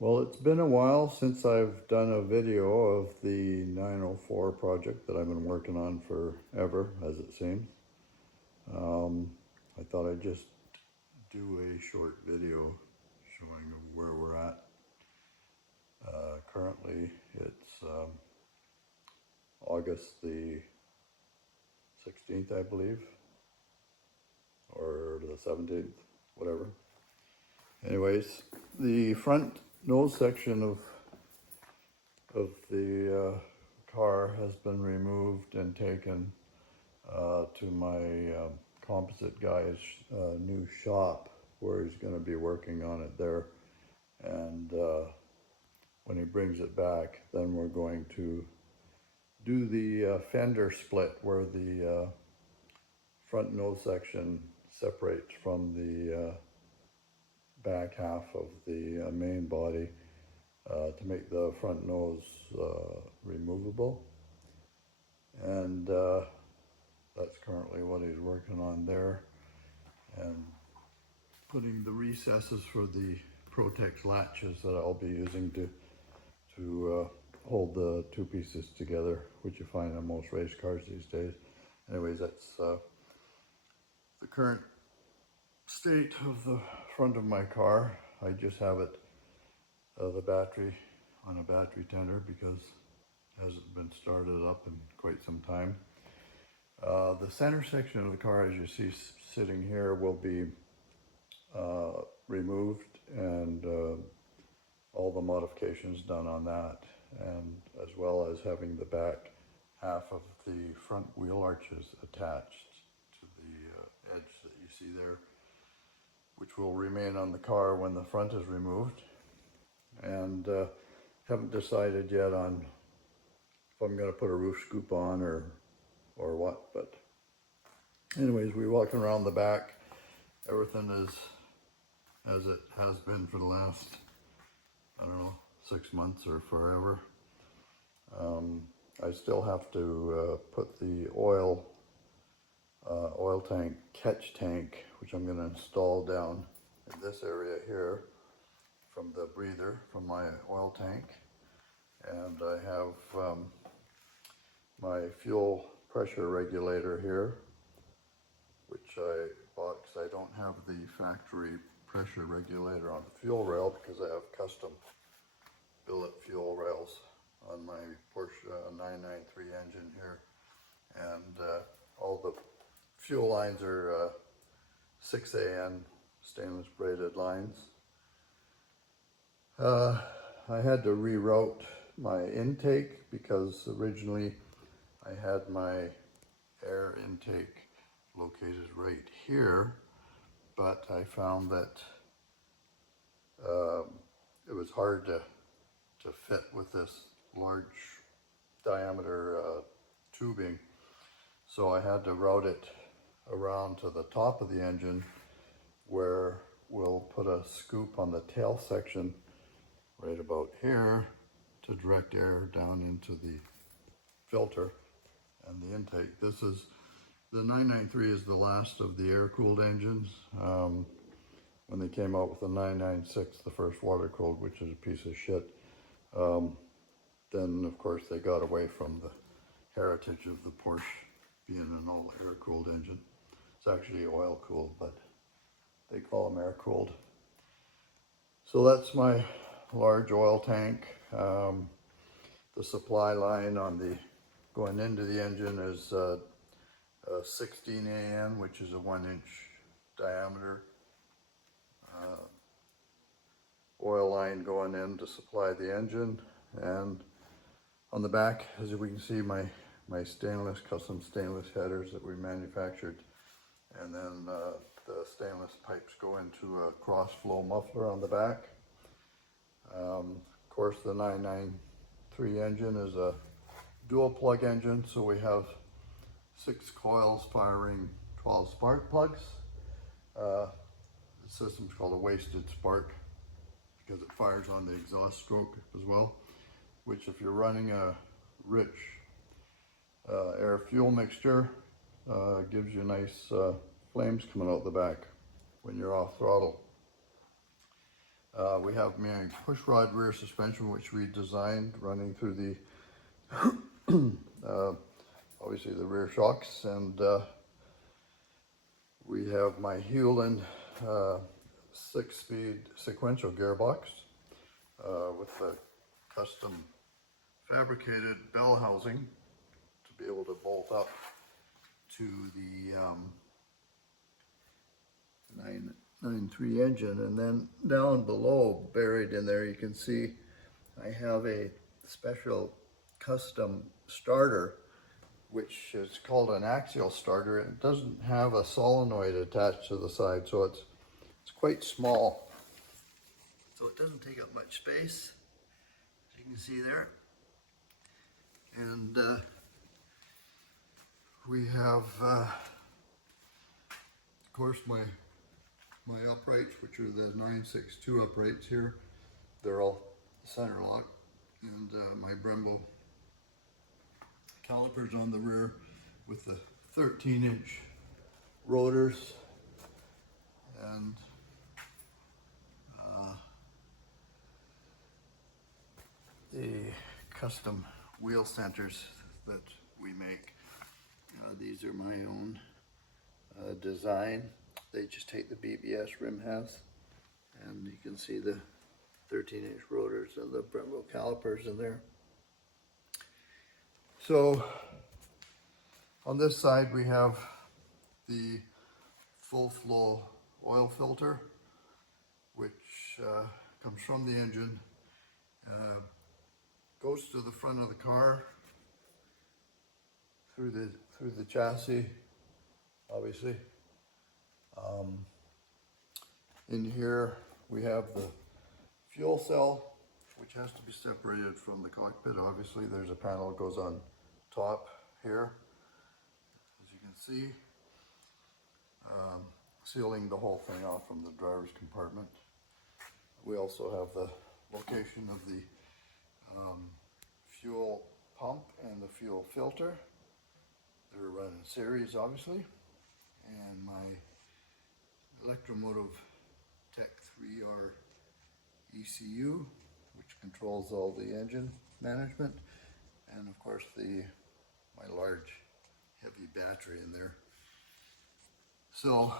Well, it's been a while since I've done a video of the 904 project that I've been working on forever, as it seems. I thought I'd just do a short video showing where we're at. Currently, it's August the 16th, I believe, or the 17th, whatever. Anyways, the front nose section of the car has been removed and taken to my composite guy's new shop, where he's going to be working on it there. And when he brings it back, then we're going to do the fender split, where the front nose section separates from the back half of the main body to make the front nose removable. And that's currently what he's working on there, and putting the recesses for the Protex latches that I'll be using to hold the two pieces together, which you find on most race cars these days. Anyways, that's the current state of the front of my car. I just have it, the battery on a battery tender, because it hasn't been started up in quite some time. The center section of the car, as you see sitting here, will be removed, and all the modifications done on that, and as well as having the back half of the front wheel arches attached to the edge that you see there, which will remain on the car when the front is removed. And haven't decided yet on if I'm going to put a roof scoop on or what, but anyways, we're walking around the back. Everything is as it has been for the last, I don't know, 6 months or forever. I still have to put the oil tank, catch tank, which I'm going to install down in this area here from the breather from my oil tank. And I have my fuel pressure regulator here, which I bought because I don't have the factory pressure regulator on the fuel rail, because I have custom billet fuel rails on my Porsche 993 engine here. And all the fuel lines are 6AN stainless braided lines. I had to reroute my intake, because originally I had my air intake located right here, but I found that it was hard to fit with this large diameter tubing, so I had to route it around to the top of the engine, where we'll put a scoop on the tail section right about here to direct air down into the filter and the intake. This is the 993 is the last of the air-cooled engines. When they came out with the 996, the first water-cooled, which is a piece of shit, then of course they got away from the heritage of the Porsche being an all air-cooled engine. It's actually oil-cooled, but they call them air-cooled. So that's my large oil tank. The supply line on the going into the engine is 16 AN, which is a 1-inch diameter oil line going in to supply the engine. And on the back, as we can see, my custom stainless headers that we manufactured, and then the stainless pipes go into a cross flow muffler on the back. Of course, the 993 engine is a dual plug engine, so we have 6 coils firing 12 spark plugs. The system's called a wasted spark, because it fires on the exhaust stroke as well, which, if you're running a rich air fuel mixture, gives you nice flames coming out the back when you're off throttle. We have my push rod rear suspension, which we designed, running through the obviously the rear shocks, and we have my Hewland 6-speed sequential gearbox with a custom fabricated bell housing to be able to bolt up to the 993 engine. And then down below, buried in there, you can see I have a special custom starter, which is called an axial starter. It doesn't have a solenoid attached to the side, so it's quite small. So it doesn't take up much space, as you can see there. And we have, of course, my uprights, which are the 962 uprights here. They're all center lock, and my Brembo calipers on the rear with the 13-inch rotors, and the custom wheel centers that we make. These are my own design. They just take the BBS rim halves, and you can see the 13-inch rotors and the Brembo calipers in there. So on this side we have the full flow oil filter, which comes from the engine, goes to the front of the car through the chassis, obviously. In here we have the fuel cell, which has to be separated from the cockpit. Obviously, there's a panel that goes on top here, as you can see, sealing the whole thing off from the driver's compartment. We also have the location of the fuel pump and the fuel filter. They're run in series, obviously, and my Electromotive Tech 3R ECU, which controls all the engine management, and of course my large heavy battery in there. So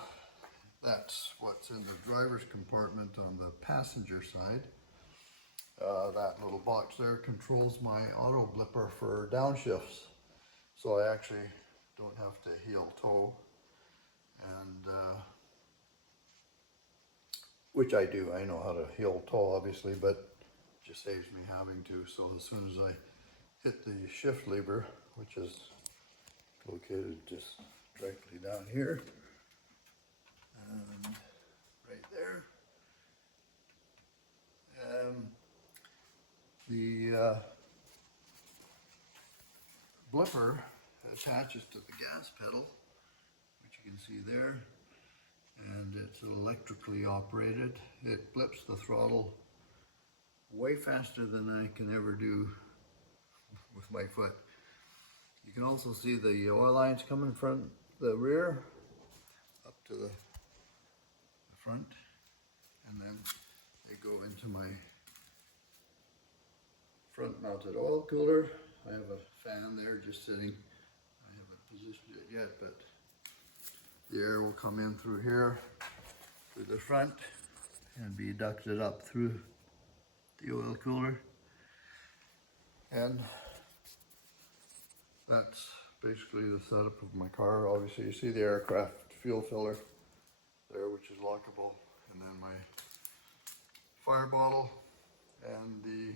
that's what's in the driver's compartment. On the passenger side, that little box there controls my auto blipper for downshifts, so I actually don't have to heel toe, and which I do. I know how to heel toe, obviously, but it just saves me having to. So as soon as I hit the shift lever, which is located just directly down here, and right there, the blipper attaches to the gas pedal, which you can see there, and it's electrically operated. It blips the throttle way faster than I can ever do with my foot. You can also see the oil lines coming from the rear up to the front, and then they go into my front mounted oil cooler. I have a fan there just sitting. I haven't positioned it yet, but the air will come in through here, through the front, and be ducted up through the oil cooler. And that's basically the setup of my car. Obviously, you see the aircraft fuel filler there, which is lockable, and then my fire bottle and the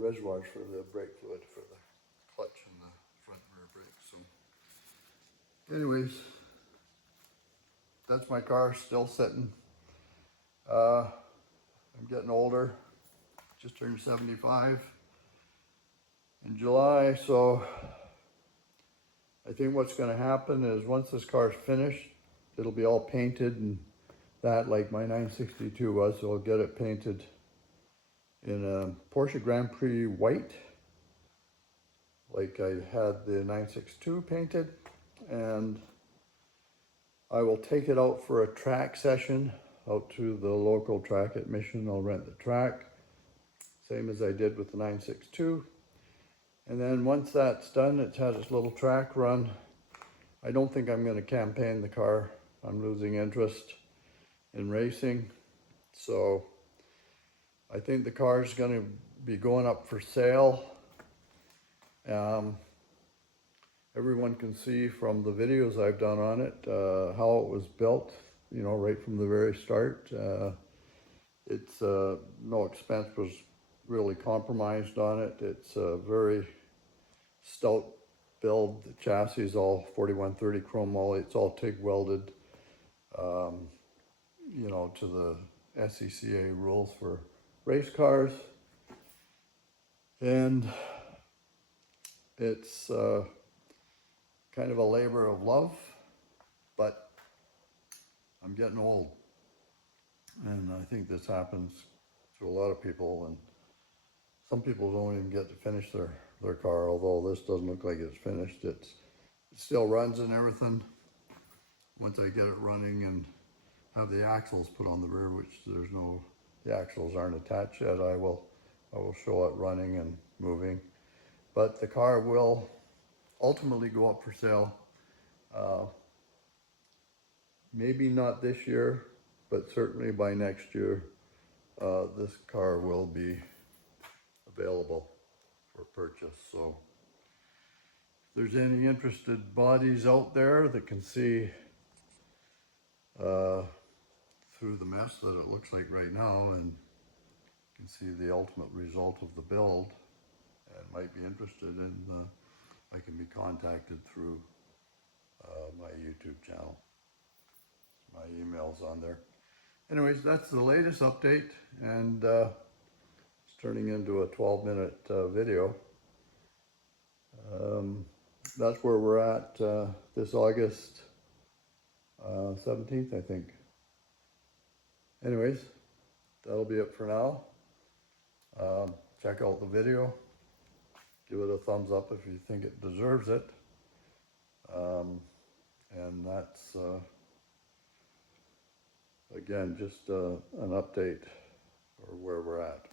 reservoirs for the brake fluid for the clutch and the front and rear brakes. So anyways, that's my car, still sitting. I'm getting older, just turned 75 in July, so I think what's going to happen is once this car's finished, it'll be all painted and that, like my 962 was, so I'll get it painted in a Porsche Grand Prix white, like I had the 962 painted, and I will take it out for a track session out to the local track at Mission. I'll rent the track, same as I did with the 962. And then once that's done, it's had its little track run. I don't think I'm going to campaign the car. I'm losing interest in racing. So I think the car is going to be going up for sale. Everyone can see from the videos I've done on it how it was built, you know, right from the very start. It's no expense was really compromised on it. It's a very stout build. The chassis is all 4130 chrome moly. It's all TIG welded, you know, to the SCCA rules for race cars. And it's kind of a labor of love, but I'm getting old. And I think this happens to a lot of people, and some people don't even get to finish their car, although this doesn't look like it's finished. It still runs and everything. Once I get it running and have the axles put on the rear, which the axles aren't attached yet, I will show it running and moving. But the car will ultimately go up for sale. Maybe not this year, but certainly by next year, this car will be available for purchase. So if there's any interested bodies out there that can see through the mess that it looks like right now and can see the ultimate result of the build and might be interested in, I can be contacted through my YouTube channel. My email's on there. Anyways, that's the latest update, and it's turning into a 12-minute video. That's where we're at this August 17th, I think. Anyways, that'll be it for now. Check out the video. Give it a thumbs up if you think it deserves it. And that's, again, just an update or where we're at.